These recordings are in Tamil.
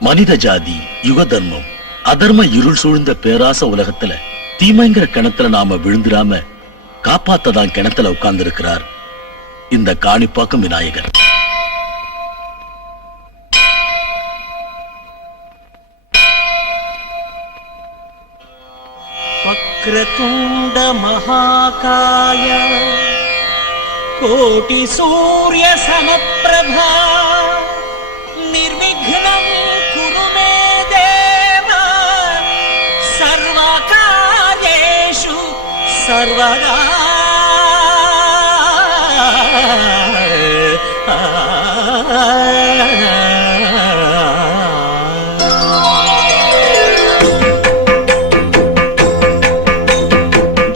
மனித ஜாதி யுக தர்மம் அதர்ம இருள் சூழ்ந்த பேராச உலகத்துல தீமைங்கிற கிணத்துல நாம விழுந்துடாம காப்பாத்ததான் கிணத்துல உட்கார்ந்து இருக்கிறார் இந்த காணிப்பாக்கம் விநாயகர். வக்ரதுண்ட மகாகாய கோடி சூரிய சமப்பிர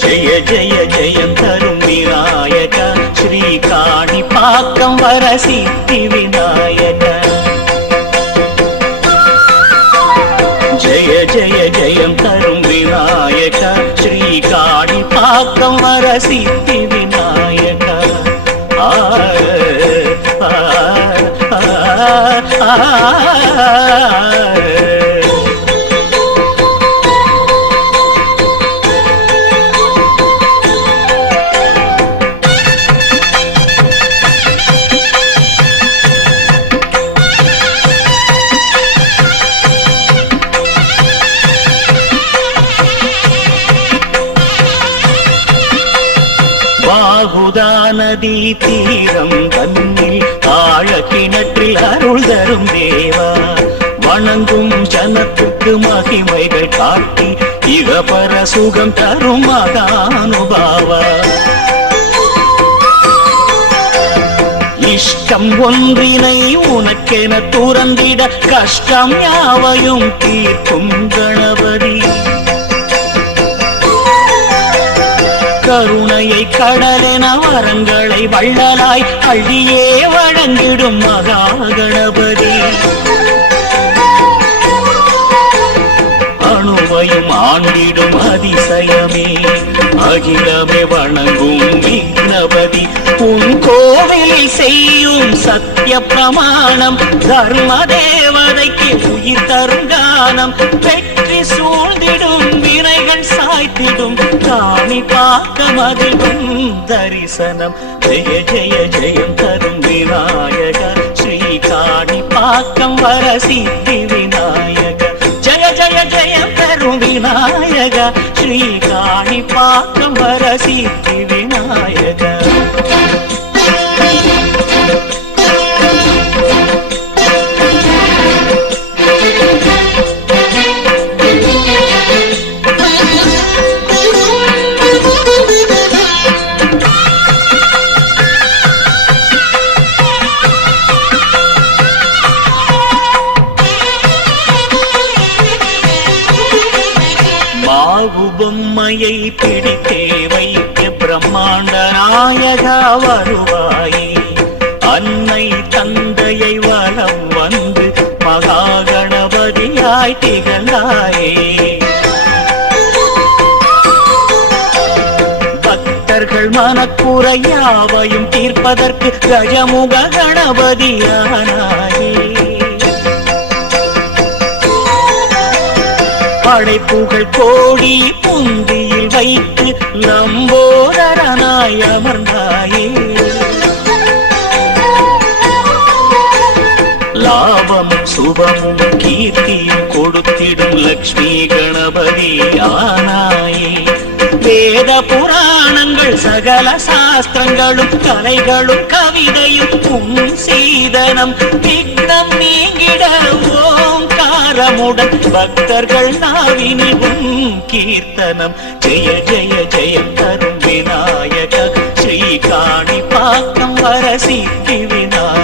జయ జయ జయంతరుం వినాయక శ్రీ కాణిపాకం వరసిద్ధి వినాయక. జయ జయ జయం తరుం వినాయక சித்தி விநாயக ஆ, ஆ, ஆ, ஆ. நதி தீரம் தன்னில் ஆழ கிணற்றில் அருள் தரும் தேவா வணங்கும் ஜனத்துக்கு மகிமைகள் காட்டி இகபர சுகம் தரும் மகானுபாவா இஷ்டம் ஒன்றினை உனக்கென துறந்திட கஷ்டம் யாவையும் தீர்க்கும் கணபதி கருணையை கடலென வரங்களை வள்ளலாய் அழியே வழங்கிடும் மகா கணபதி. அணுவையும் ஆண்டிடும் அதிசயமே அகிலமே வணங்கும் விக்னபதி. உன் கோவிலில் செய்யும் சத்திய பிரமாணம் தர்ம தேவதைக்கு உயிர் தரும் கானம் வெற்றி சூழ்ந்திடும் வினைகள் சாய்த்திடும் காணி பார்க்க மகிழும் தரிசனம். ஜெய ஜெய ஜெயம் தரும் விநாயகர். ஸ்ரீ காணி பாக்கம் வர சித்தி விநாயகர். ஜெய ஜெய ஜெயம் தரும் விநாயகர். ஸ்ரீ காணி பாக்கம் வர சித்தி விநாயகர். வாழ்வு பொம்மையை பிடித்தே வைத்து பிரம்மாண்ட நாயகா வருவாயே. அன்னை தந்தையை வலம் வந்து மகா கணபதியாய் திகழ்ந்தாயே பக்தர்கள் மனக்குறையாவையும் தீர்ப்பதற்கு கஜமுக கணபதியானாயே படைப்புகள் கோடி புந்தியில் வைத்து லம்போதரனாய் அமர்ந்தாயே. லாபமும் சுபமும் கீர்த்தியும் கொடுத்திடும் லக்ஷ்மி கணபதி ஆனாயே வேத புராணங்கள் சகல சாஸ்திரங்களும் கலைகளும் கவிதையும் உன் சீதனம் விக்னம் நீங்கிட ஓங்காரமுடன் பக்தர்கள் நாவினிவும் கீர்த்தனம். ஜெய ஜெய ஜெயம் தரும் விநாயக ஸ்ரீ காணி பாக்கம் வர சித்தி விநாயக